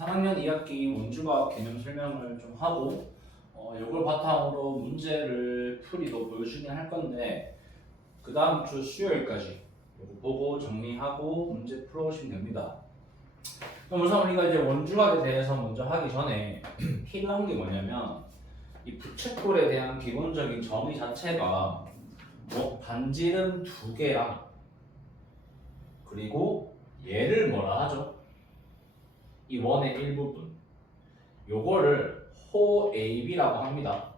3학년 2학기 원주과학 개념 설명을 좀 하고 이걸 바탕으로 문제를 풀이도 보여주긴 할 건데 그 다음 주 수요일까지 이거 보고 정리하고 문제 풀어오시면 됩니다. 그럼 우선 우리가 이제 원주학에 대해서 먼저 하기 전에 필요한 게 뭐냐면 이 부채꼴에 대한 기본적인 정의 자체가 반지름 2개랑 그리고 얘를 뭐라 하죠? 이 원의 일부분 요거를 호 AB라고 합니다.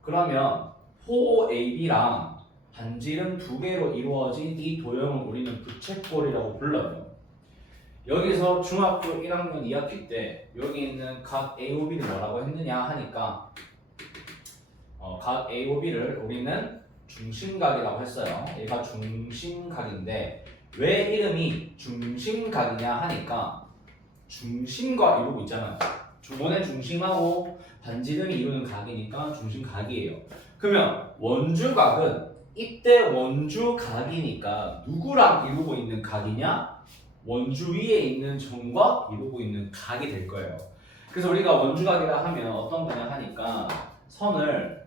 그러면 호 AB랑 반지름 2개로 이루어진 이 도형을 우리는 부채꼴이라고 불러요. 여기서 중학교 1학년 2학기 때 여기 있는 각 AOB를 뭐라고 했느냐 하니까 각 AOB를 우리는 중심각이라고 했어요. 얘가 중심각인데 왜 이름이 중심각이냐 하니까 중심과 이루고 있잖아요. 원의 중심하고 반지름이 이루는 각이니까 중심각이에요. 그러면 원주각은 이때 원주각이니까 누구랑 이루고 있는 각이냐? 원주 위에 있는 점과 이루고 있는 각이 될 거예요. 그래서 우리가 원주각이라 하면 어떤 거냐 하니까 선을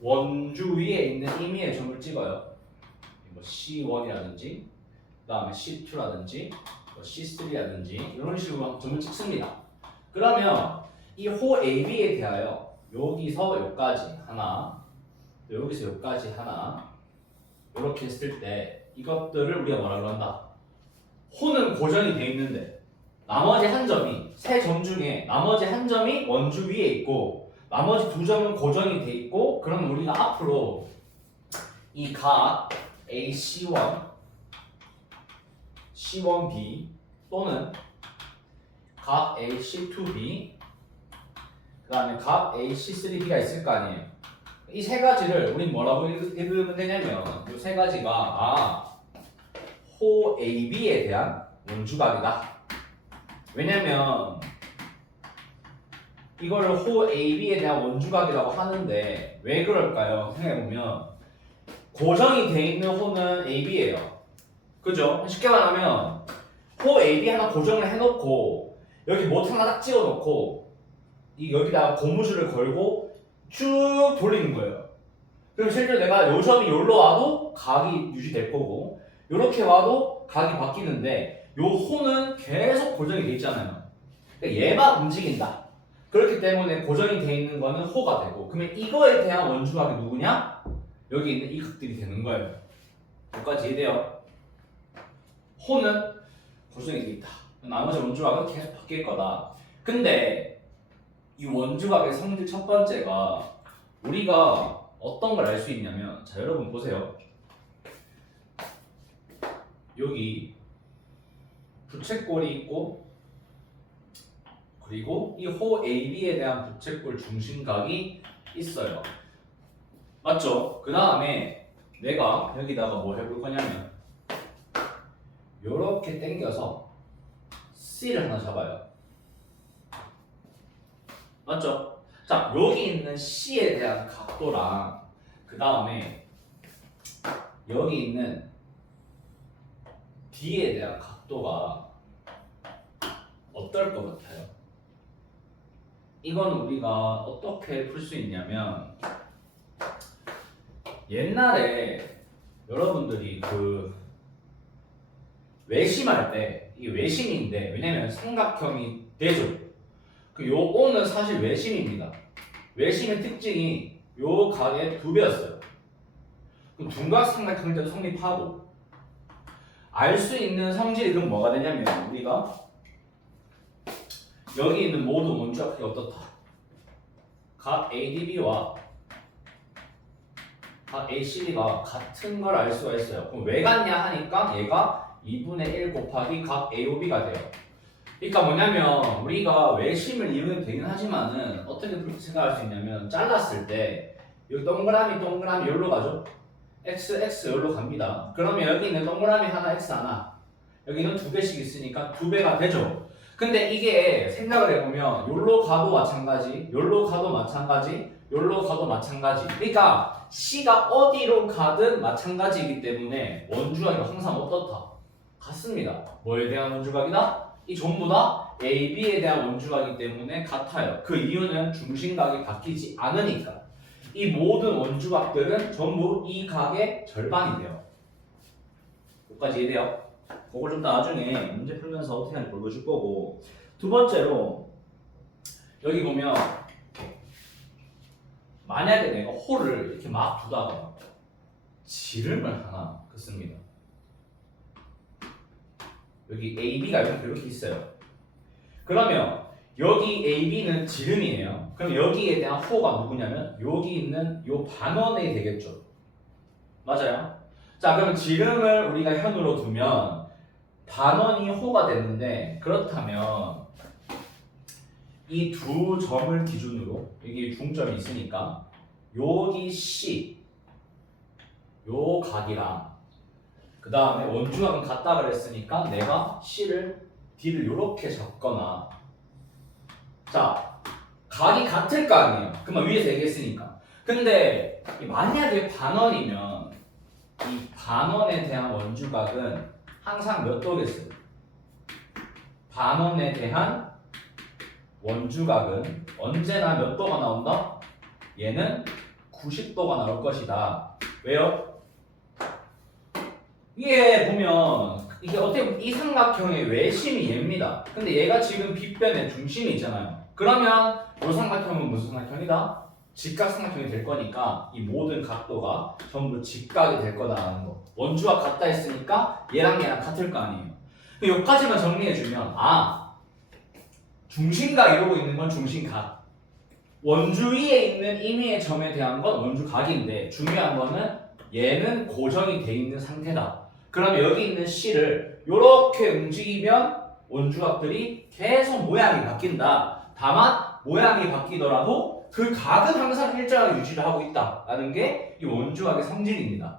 원주 위에 있는 임의의 점을 찍어요. 뭐 C1이라든지 그 다음에 C2라든지 C3라든지 이런 식으로 점을 찍습니다. 그러면 이 호 AB에 대하여 여기서 여기까지 하나, 여기서 여기까지 하나 이렇게 했을 때 이것들을 우리가 뭐라고 한다? 호는 고정이 돼 있는데 나머지 한 점이 세 점 중에 나머지 한 점이 원주 위에 있고 나머지 두 점은 고정이 돼 있고 그러면 우리가 앞으로 이 각 AC1, C1B 또는 각 AC2B 그 다음에 각 AC3B가 있을 거 아니에요. 이 세 가지를 우리 뭐라고 읽으면 되냐면 이 세 가지가 호 AB에 대한 원주각이다. 왜냐면 이거를 호 AB에 대한 원주각이라고 하는데 왜 그럴까요? 생각해보면 고정이 돼 있는 호는 AB예요. 그죠? 쉽게 말하면 호 AB 하나 고정을 해놓고 여기 못 하나 딱 찍어놓고 여기다가 고무줄을 걸고 쭉 돌리는 거예요. 그럼 실제로 내가 요 점이 여기로 와도 각이 유지될 거고 이렇게 와도 각이 바뀌는데 요 호는 계속 고정이 돼 있잖아요. 그러니까 얘만 움직인다. 그렇기 때문에 고정이 돼 있는 거는 호가 되고 그러면 이거에 대한 원주각이 누구냐? 여기 있는 이 각들이 되는 거예요. 여기까지 이해돼요? 호는 고정이 돼 있다. 나머지 원주각은 계속 바뀔 거다. 근데 이 원주각의 성질 첫 번째가 우리가 어떤 걸 알 수 있냐면 자 여러분 보세요. 여기 부채꼴이 있고 그리고 이 호 AB에 대한 부채꼴 중심각이 있어요. 맞죠? 그 다음에 내가 여기다가 뭐 해볼 거냐면 요렇게 당겨서 C를 하나 잡아요. 맞죠? 자, 여기 있는 C에 대한 각도랑 그 다음에 여기 있는 D에 대한 각도가 어떨 것 같아요? 이건 우리가 어떻게 풀 수 있냐면 옛날에 여러분들이 그 외심할 때 이게 외심인데 왜냐면 삼각형이 되죠. 요 O는 사실 외심입니다. 외심의 특징이 요 각의 2배였어요. 그럼 둔각 삼각형제도 성립하고 알 수 있는 성질이 그럼 뭐가 되냐면 우리가 여기 있는 모든 원주각이 어떻다? 각 ADB와 각 ACD가 같은 걸 알 수가 있어요. 그럼 왜 같냐 하니까 얘가 2분의 1 곱하기 각 AOB가 돼요. 그러니까 뭐냐면 우리가 외심을 이용해도 되긴 하지만은 어떻게 생각할 수 있냐면 잘랐을 때 여기 동그라미 여기로 가죠? x 여기로 갑니다. 그러면 여기 있는 동그라미 하나 x 하나 여기는 2개씩 있으니까 2배가 되죠. 근데 이게 생각을 해보면 여기로 가도 마찬가지 여기로 가도 마찬가지 여기로 가도 마찬가지 그러니까 C가 어디로 가든 마찬가지이기 때문에 원주각이 항상 어떻다? 같습니다. 뭐에 대한 원주각이다? 이 전부 다 AB에 대한 원주각이기 때문에 같아요. 그 이유는 중심각이 바뀌지 않으니까. 이 모든 원주각들은 전부 이 각의 절반이 돼요. 여기까지 이해돼요? 그걸 좀 나중에 문제 풀면서 어떻게 하는지 보여줄 거고, 두 번째로 여기 보면 만약에 내가 홀을 이렇게 막 두다가 지름을 하나 긋습니다. 여기 AB가 이렇게 있어요. 그러면 여기 AB는 지름이에요. 그럼 여기에 대한 호가 누구냐면 여기 있는 요 반원이 되겠죠. 맞아요? 자, 그럼 지름을 우리가 현으로 두면 반원이 호가 되는데, 그렇다면 이 두 점을 기준으로 여기 중점이 있으니까 여기 C 요 각이랑 그 다음에 원주각은 같다 그랬으니까 내가 C를 D를 요렇게 잡거나, 자 각이 같을 거 아니에요. 그러면 위에서 얘기했으니까. 근데 만약에 반원이면 이 반원에 대한 원주각은 항상 몇 도겠어요? 반원에 대한 원주각은 언제나 몇 도가 나온다? 얘는 90도가 나올 것이다. 왜요? 위에 보면 이게 어떻게 보면 이 삼각형의 외심이 얘입니다. 근데 얘가 지금 빗변의 중심이 있잖아요. 그러면 이 삼각형은 무슨 삼각형이다? 직각삼각형이 될 거니까 이 모든 각도가 전부 직각이 될 거다라는 거. 원주가 같다 했으니까 얘랑 같을 거 아니에요. 여기까지만 정리해주면, 중심각 이러고 있는 건 중심각, 원주 위에 있는 임의의 점에 대한 건 원주각인데, 중요한 거는 얘는 고정이 돼 있는 상태다. 그러면 여기 있는 C를 이렇게 움직이면 원주각들이 계속 모양이 바뀐다. 다만 모양이 바뀌더라도 그 각은 항상 일정하게 유지를 하고 있다라는 게 이 원주각의 성질입니다.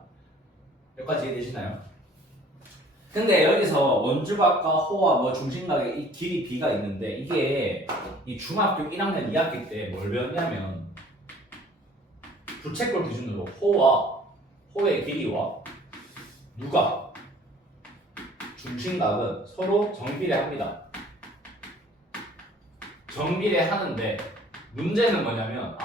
여기까지 이해되시나요? 근데 여기서 원주각과 호와 뭐 중심각의 이 길이 B가 있는데, 이게 이 중학교 1학년 2학기 때 뭘 배웠냐면 부채꼴 기준으로 호의 길이와 누각, 중심각은 서로 정비례합니다. 정비례하는데 문제는 뭐냐면,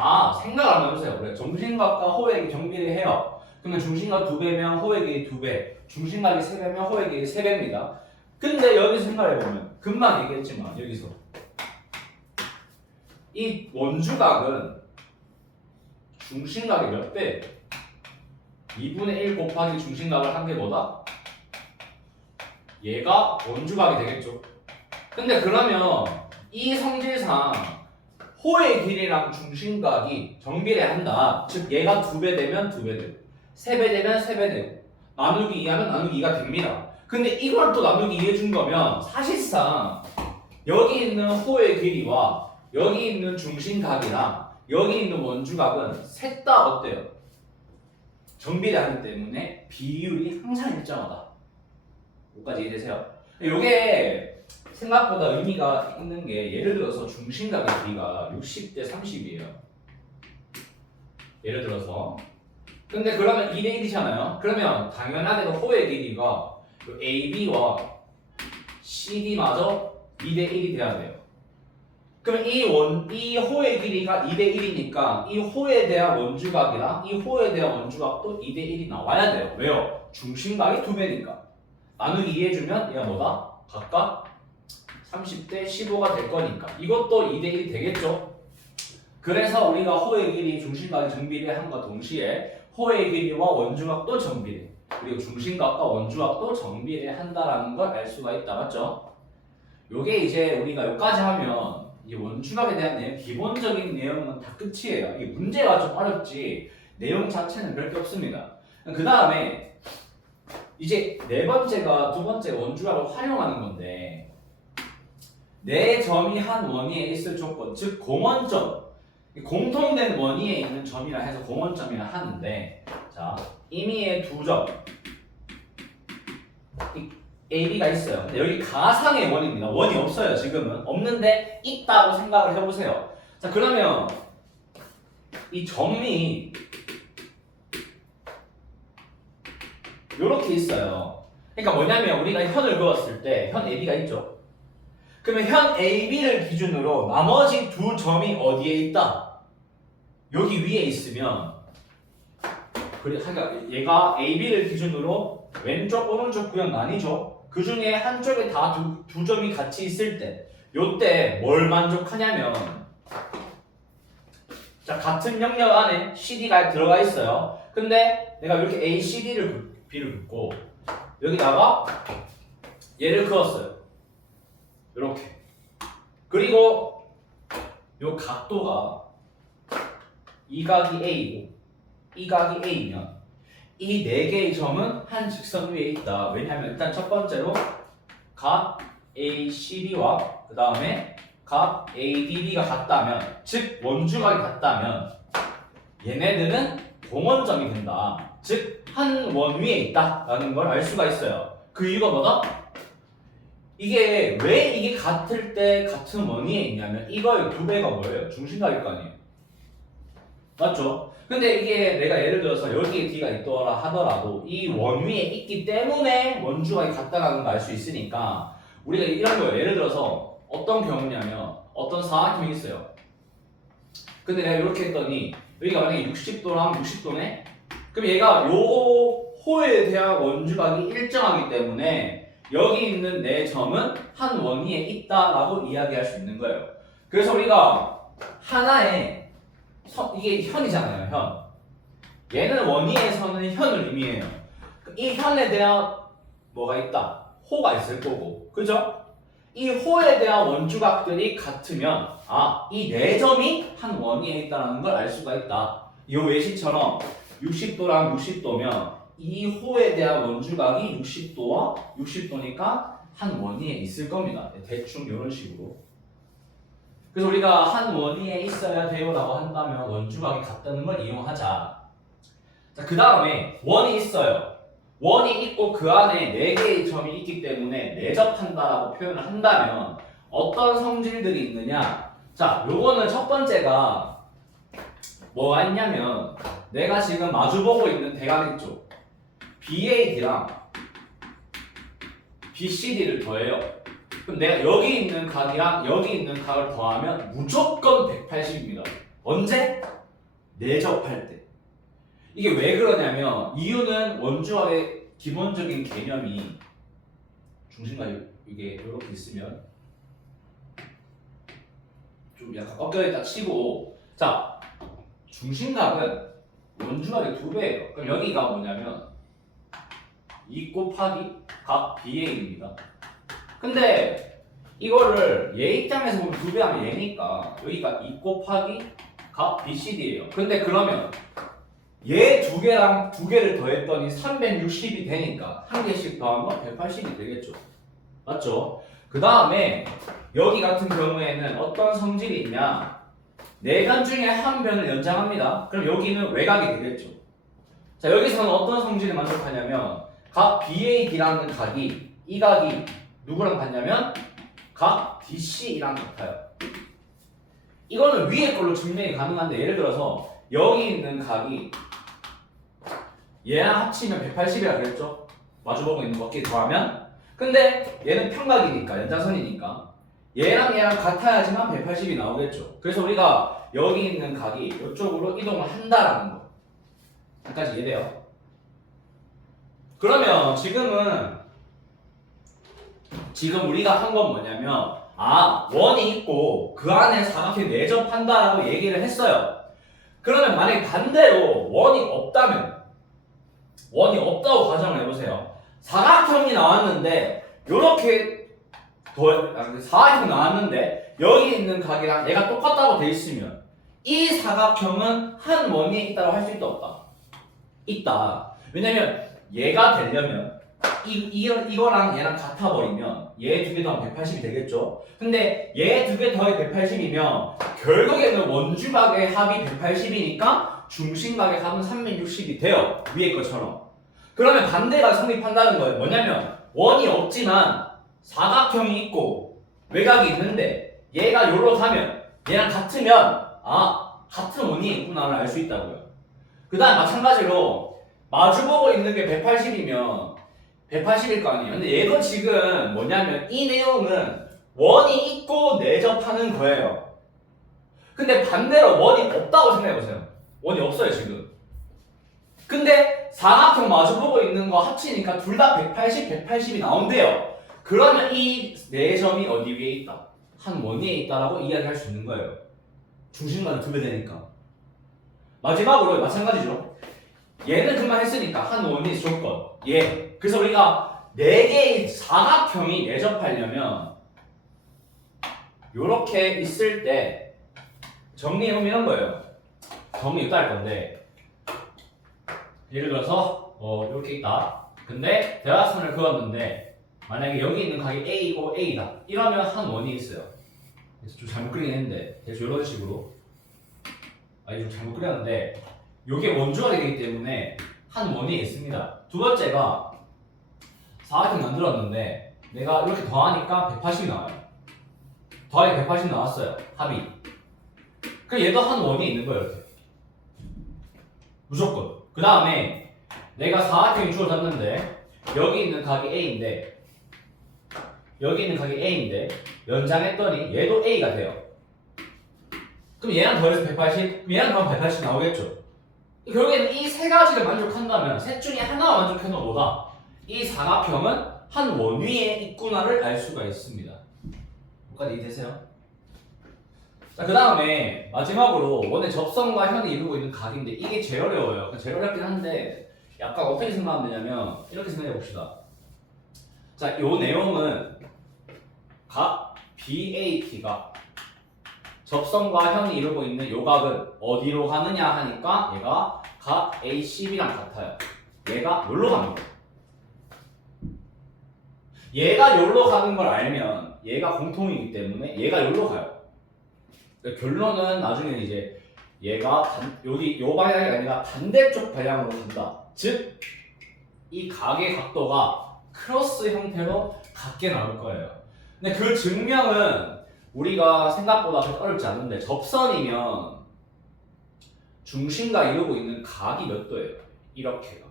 생각을 한번 해보세요. 그래, 중심각과 호의 길이 정비례해요. 그러면 중심각 2배면 호의 길이 2배, 중심각이 3배면 호의 길이 3배입니다. 근데 여기서 생각해보면 금방 얘기했지만 여기서 이 원주각은 중심각이 몇 배? 2분의 1 곱하기 중심각을 한 게 뭐다? 얘가 원주각이 되겠죠. 근데 그러면 이 성질상 호의 길이랑 중심각이 정비례한다. 즉 얘가 2배 되면 2배 되고 3배 되면 3배 되고 나누기 2하면 나누기 2가 됩니다. 근데 이걸 또 나누기 2 해준 거면 사실상 여기 있는 호의 길이와 여기 있는 중심각이랑 여기 있는 원주각은 셋 다 어때요? 정비례하기 때문에 비율이 항상 일정하다. 여기까지 이해되세요? 이게 생각보다 의미가 있는 게, 예를 들어서 중심각의 길이가 60대 30이에요. 예를 들어서. 근데 그러면 2대 1이잖아요. 그러면 당연하게도 호의 길이가 AB와 CD마저 2대 1이 돼야 돼요. 그러면 이 호의 길이가 2대 1이니까 이 호에 대한 원주각이랑 이 호에 대한 원주각도 2대 1이 나와야 돼요. 왜요? 중심각이 2배니까. 나누기 2 해주면 얘가 뭐다? 각각 30대 15가 될 거니까 이것도 2대 1이 되겠죠? 그래서 우리가 호의 길이 중심각이 정비례함과 동시에 호의 길이와 원주각도 정비례, 그리고 중심각과 원주각도 정비례한다라는 걸 알 수가 있다. 맞죠? 요게 이제 우리가 여기까지 하면 이 원주각에 대한 기본적인 내용은 다 끝이에요. 이 문제가 좀 어렵지 내용 자체는 별게 없습니다. 그 다음에 이제 네 번째가 두 번째 원주각을 활용하는 건데, 네 점이 한 원위에 있을 조건, 즉 공원점, 공통된 원위에 있는 점이라 해서 공원점이라 하는데, 자 임의의 두 점 AB가 있어요. 근데 여기 가상의 원입니다. 원이 없어요. 지금은 없는데 있다고 생각을 해보세요. 자 그러면 이 점이 요렇게 있어요. 그러니까 뭐냐면 우리가 현을 그었을 때 현 AB가 있죠. 그러면 현 AB를 기준으로 나머지 두 점이 어디에 있다? 여기 위에 있으면 그러니까 얘가 AB를 기준으로 왼쪽 오른쪽 구역 나뉘죠. 그 중에 한쪽에 다 두 점이 같이 있을 때 요때 뭘 만족하냐면 자 같은 영역 안에 CD가 들어가 있어요. 근데 내가 이렇게 ACD를 B를 긋고 여기다가 얘를 그었어요. 이렇게. 그리고 요 각도가 이 각이 A고 이 각이 A면 이 네 개의 점은 한 직선 위에 있다. 왜냐하면 일단 첫 번째로 각 ACB와 그 다음에 각 ADB가 같다면, 즉 원주각이 같다면 얘네들은 공원점이 된다. 즉 한 원 위에 있다라는 걸 알 수가 있어요. 그 이유가 뭐다? 이게 왜 이게 같을 때 같은 원 위에 있냐면 이거의 두 배가 뭐예요? 중심각일 거 아니에요. 맞죠? 근데 이게 내가 예를 들어서 여기에 D가 있더라 하더라도 이 원 위에 있기 때문에 원주각이 같다라는 걸 알 수 있으니까 우리가 이런 거예요. 예를 들어서 어떤 경우냐면 어떤 사각형이 있어요. 근데 내가 이렇게 했더니 여기가 만약에 60도랑 60도네? 그럼 얘가 요 호에 대한 원주각이 일정하기 때문에 여기 있는 네 점은 한 원 위에 있다라고 이야기할 수 있는 거예요. 그래서 우리가 하나의 이게 현이잖아요, 현. 얘는 원 위에 서는 현을 의미해요. 이 현에 대한 뭐가 있다? 호가 있을 거고, 그죠? 이 호에 대한 원주각들이 같으면 이 네 점이 한 원 위에 있다는 걸 알 수가 있다. 이 외시처럼 60도랑 60도면 이 호에 대한 원주각이 60도와 60도니까 한 원 위에 있을 겁니다. 대충 이런 식으로. 그래서 우리가 한 원 위에 있어야 돼요라고 한다면 원주각이 같다는 걸 이용하자. 자, 그 다음에 원이 있어요. 원이 있고 그 안에 4개의 점이 있기 때문에 내접한다라고 표현을 한다면 어떤 성질들이 있느냐? 자, 요거는 첫 번째가 뭐가 있냐면 내가 지금 마주보고 있는 대각 있죠? BAD랑 BCD를 더해요. 그럼 내가 여기 있는 각이랑 여기 있는 각을 더하면 무조건 180입니다. 언제? 내접할 때. 이게 왜 그러냐면 이유는 원주각의 기본적인 개념이 중심각이 이게 이렇게 있으면 좀 약간 꺾여있다 치고 자 중심각은 원주각의 2배예요. 그럼 여기가 뭐냐면 2 곱하기 각 BA입니다. 근데 이거를 얘 입장에서 보면 2배 하면 얘니까 여기가 2 곱하기 각 BCD예요. 근데 그러면 얘 2개랑 2개를 더했더니 360이 되니까 한 개씩 더하면 180이 되겠죠. 맞죠? 그 다음에 여기 같은 경우에는 어떤 성질이 있냐? 4변 중에 한 변을 연장합니다. 그럼 여기는 외곽이 되겠죠. 자, 여기서는 어떤 성질을 만족하냐면 각 BAD라는 각이 이 각이 누구랑 같냐면 각 DC랑 같아요. 이거는 위에 걸로 증명이 가능한데 예를 들어서 여기 있는 각이 얘랑 합치면 180이라 그랬죠? 마주보고 있는 거 더하면 근데 얘는 평각이니까 연장선이니까 얘랑 같아야지만 180이 나오겠죠. 그래서 우리가 여기 있는 각이 이쪽으로 이동을 한다라는 거. 여기까지 이해돼요? 그러면 지금 우리가 한 건 뭐냐면 원이 있고 그 안에 사각형 내접한다라고 얘기를 했어요. 그러면 만약에 반대로 원이 없다고 가정을 해보세요. 사각형이 나왔는데 요렇게 사각형이 나왔는데 여기 있는 각이랑 얘가 똑같다고 돼 있으면 이 사각형은 한 원 위에 있다고 할 수 있다 없다? 있다. 왜냐면 얘가 되려면 이거랑 얘랑 같아버리면 얘 2개 더하면 180이 되겠죠? 근데 얘 2개 더해 180이면 결국에는 원주각의 합이 180이니까 중심각의 합은 360이 돼요. 위에 것처럼. 그러면 반대가 성립한다는 거예요. 뭐냐면 원이 없지만 사각형이 있고 외곽이 있는데 얘가 요로 가면 얘랑 같으면 같은 원이 있구나를 알 수 있다고요. 그 다음 마찬가지로 마주보고 있는 게 180이면 180일 거 아니에요. 근데 얘도 지금 뭐냐면 이 내용은 원이 있고 내접하는 거예요. 근데 반대로 원이 없다고 생각해보세요. 원이 없어요 지금. 근데 사각형 마주보고 있는 거 합치니까 둘 다 180, 180이 나온대요. 그러면 이 네 점이 어디 위에 있다? 한 원 위에 있다라고 이야기할 수 있는 거예요. 중심과는 2배 되니까. 마지막으로 마찬가지죠. 얘는 금방 했으니까 한 원이 조건. 얘. 그래서 우리가 4개의 사각형이 내접하려면 요렇게 있을 때 정리해보면 이런 거예요. 정리 이따 할 건데 예를 들어서 이렇게 있다. 근데 대각선을 그었는데 만약에 여기 있는 각이 A이고 A다. 이러면 한 원이 있어요. 그래서 좀 잘못 그리긴 했는데 대충 이런 식으로 좀 잘못 그렸는데 이게 원주가 되기 때문에 한 원이 있습니다. 두 번째가 사각형 만들었는데 내가 이렇게 더하니까 180이 나와요. 더하기 180 나왔어요. 합이. 그럼 얘도 한 원이 있는 거예요. 이렇게. 무조건. 그 다음에 내가 사각형이 주어졌는데 여기 있는 각이 A인데 여기 있는 각이 A인데 연장했더니 얘도 A가 돼요. 그럼 얘랑 더해서 180, 그럼 얘랑 더하면 180 나오겠죠. 결국에는 이 세 가지를 만족한다면 셋 중에 하나가 만족해도 뭐다? 이 사각형은 한 원 위에 있구나를 알 수가 있습니다. 여기까지 이해되세요? 자, 그 다음에 마지막으로 원의 접선과 현이 이루고 있는 각인데 이게 제일 어려워요. 제일 어렵긴 한데 약간 어떻게 생각하면 되냐면 이렇게 생각해 봅시다. 자, 요 내용은 각 BAT가 접선과 현이 이루고 있는 요 각은 어디로 가느냐 하니까 얘가 각 ACB랑 같아요. 얘가 여기로 갑니다. 얘가 여기로 가는 걸 알면 얘가 공통이기 때문에 얘가 여기로 가요. 그러니까 결론은 나중에 이제 얘가 여기 요 방향이 아니라 반대쪽 방향으로 간다. 즉, 이 각의 각도가 크로스 형태로 같게 나올 거예요. 근데 그 증명은 우리가 생각보다 그렇게 어렵지 않은데 접선이면 중심과 이루고 있는 각이 몇 도예요? 이렇게가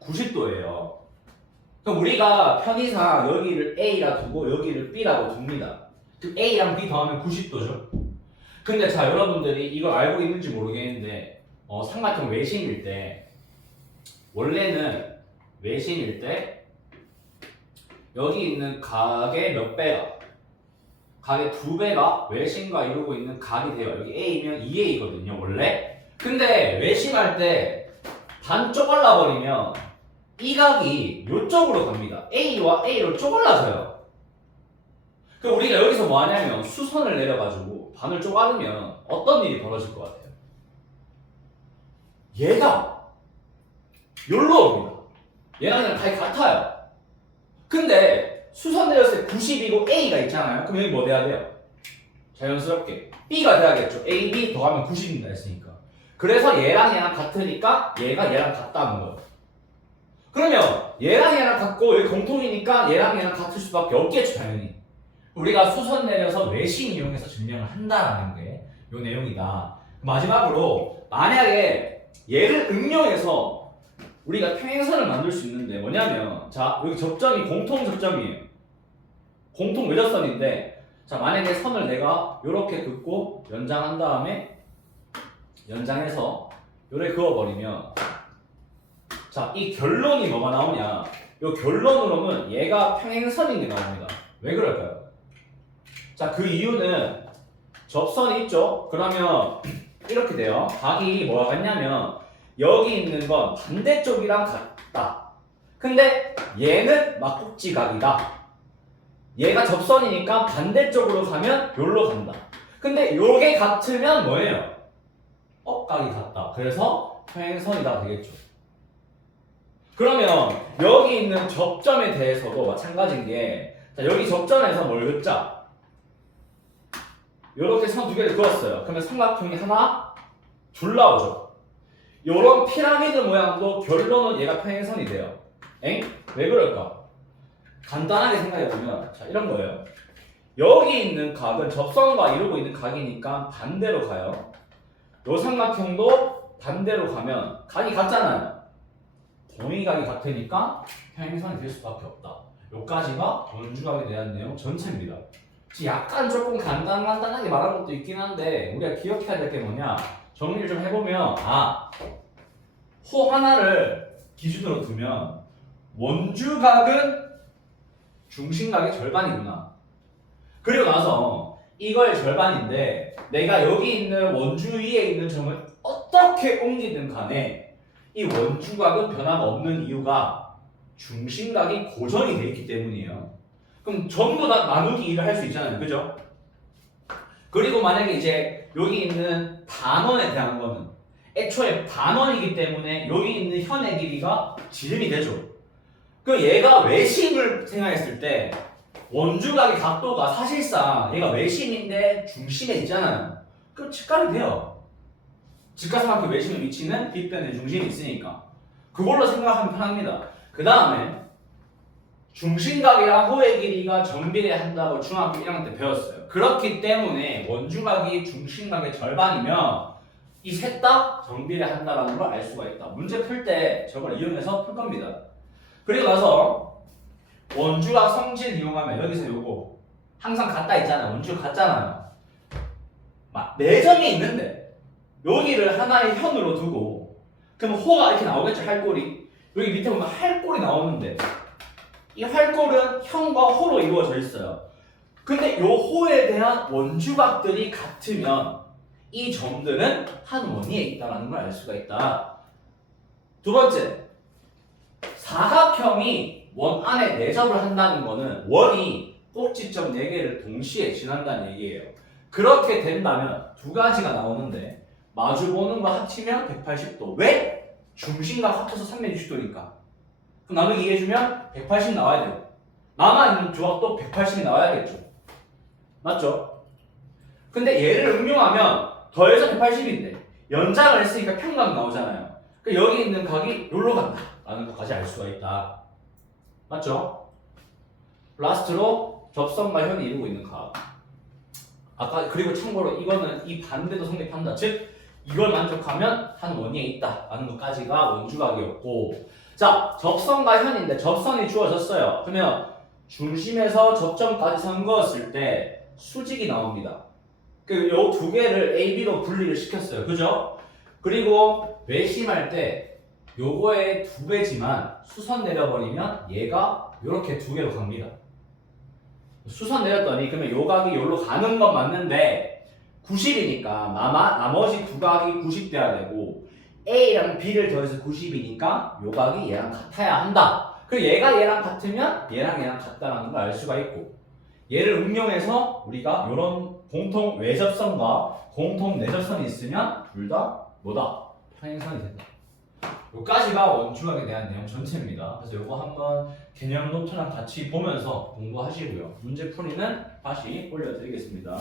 90도예요. 그럼 우리가 편의상 여기를 A라 두고 여기를 B라고 둡니다. 그럼 A랑 B 더하면 90도죠. 근데 자, 여러분들이 이걸 알고 있는지 모르겠는데 삼각형 외심일 때 원래는 외심일 때 여기 있는 각의 몇 배가 각의 2배가 외심과 이루고 있는 각이 돼요. 여기 A면 2A거든요 원래. 근데 외심할 때 반 쪼갈라 버리면 이 각이 이쪽으로 갑니다. A와 A로 쪼갈라져요. 그럼 우리가 여기서 뭐 하냐면 수선을 내려가지고 반을 쪼가르면 어떤 일이 벌어질 것 같아요? 얘가 여기로 옵니다. 얘랑 그냥 각이 같아요. 근데 수선 내렸을 때 90이고 A가 있잖아요. 그럼 여기 뭐 돼야 돼요? 자연스럽게 B가 돼야겠죠. A, B 더하면 90입니다 했으니까. 그래서 얘랑 같으니까 얘가 얘랑 같다는 거예요. 그러면 얘랑 같고 여기 공통이니까 얘랑 같을 수밖에 없겠죠 당연히. 우리가 수선 내려서 외심 이용해서 증명을 한다라는 게 이 내용이다. 마지막으로 만약에 얘를 응용해서 우리가 평행선을 만들 수 있는데 뭐냐면 자, 여기 접점이 공통 접점이에요. 공통 외접선인데 자, 만약에 선을 내가 이렇게 긋고 연장한 다음에 연장해서 요래 그어버리면 자, 이 결론이 뭐가 나오냐? 이 결론으로는 얘가 평행선인 게 나옵니다. 왜 그럴까요? 자, 그 이유는 접선이 있죠? 그러면 이렇게 돼요. 각이 뭐가 같냐면 여기 있는 건 반대쪽이랑 같다. 근데 얘는 막국지각이다. 얘가 접선이니까 반대쪽으로 가면 여기로 간다. 근데 요게 같으면 뭐예요? 각이 같다. 그래서 평행선이다 되겠죠. 그러면 여기 있는 접점에 대해서도 마찬가지인 게 자, 여기 접점에서 뭘 긋자? 이렇게 선 2개를 그었어요. 그러면 삼각형이 하나, 둘 나오죠. 요런 피라미드 모양도 결론은 얘가 평행선이 돼요. 엥? 왜 그럴까? 간단하게 생각해보면 자, 이런 거예요. 여기 있는 각은 접선과 이루고 있는 각이니까 반대로 가요. 요 삼각형도 반대로 가면 각이 같잖아요. 동의각이 같으니까 평행선이 될 수밖에 없다. 요까지가 원주각에 대한 내용 전체입니다. 약간 조금 간단하게 말한 것도 있긴 한데 우리가 기억해야 될 게 뭐냐, 정리를 좀 해보면 호 하나를 기준으로 두면 원주각은 중심각의 절반이구나. 그리고 나서 이거의 절반인데 내가 여기 있는 원주 위에 있는 점을 어떻게 옮기든 간에 이 원주각은 변화가 없는 이유가 중심각이 고정이 돼 있기 때문이에요. 그럼 전부 다 나누기 2를 할 수 있잖아요. 그죠? 그리고 만약에 이제 여기 있는 반원에 대한 거는 애초에 반원이기 때문에 여기 있는 현의 길이가 지름이 되죠. 그럼 얘가 외심을 생각했을 때 원주각의 각도가 사실상 얘가 외심인데 중심에 있잖아요. 그럼 직각이 돼요. 직각삼각형 외심의 위치는 빗변의 중심이 있으니까 그걸로 생각하면 편합니다. 그 다음에 중심각이랑 호의 길이가 정비례한다고 중학교 1학년 때 배웠어요. 그렇기 때문에 원주각이 중심각의 절반이면 이 셋 다 정비례한다라는 걸 알 수가 있다. 문제 풀 때 저걸 이용해서 풀 겁니다. 그리고 나서 원주각 성질 이용하면 여기서 요거 항상 같다 있잖아요. 원주각 같잖아요. 막 4점이 있는데 여기를 하나의 현으로 두고 그러면 호가 이렇게 나오겠죠. 할꼴이. 여기 밑에 보면 할꼴이 나오는데 이 활골은 현과 호로 이루어져 있어요. 근데 이 호에 대한 원주각들이 같으면 이 점들은 한 원위에 있다는 걸 알 수가 있다. 두 번째, 사각형이 원 안에 내접을 한다는 거는 원이 꼭지점 4개를 동시에 지난다는 얘기예요. 그렇게 된다면 두 가지가 나오는데 마주보는 거 합치면 180도. 왜? 중심각 합쳐서 360도니까. 그럼 나누기 2 해주면 180 나와야 돼요. 남아있는 조각도 180이 나와야겠죠. 맞죠? 근데 얘를 응용하면 더해서 180인데 연장을 했으니까 평각 나오잖아요. 그러니까 여기 있는 각이 여기로 간다 라는 것까지 알 수가 있다. 맞죠? 라스트로 접선과 현이 이루고 있는 각. 아까 그리고 참고로 이거는 이 반대도 성립한다. 즉 이걸 만족하면 한 원위에 있다 라는 것까지가 원주각이었고, 자, 접선과 현인데 접선이 주어졌어요. 그러면 중심에서 접점까지 선 그었을 때 수직이 나옵니다. 요 두 개를 A, B로 분리를 시켰어요. 그죠? 그리고 외심할 때 요거의 2배지만 수선 내려버리면 얘가 요렇게 2개로 갑니다. 수선 내렸더니 그러면 요 각이 요로 가는 건 맞는데 90이니까 나머지 두 각이 90 돼야 되고 A랑 B를 더해서 90이니까 요 각이 얘랑 같아야 한다. 그리고 얘가 얘랑 같으면 얘랑 같다라는 걸 알 수가 있고, 얘를 응용해서 우리가 이런 공통 외접선과 공통 내접선이 있으면 둘 다 뭐다? 평행선이 된다. 요까지가 원주각에 대한 내용 전체입니다. 그래서 요거 한번 개념 노트랑 같이 보면서 공부하시고요. 문제 풀이는 다시 올려드리겠습니다.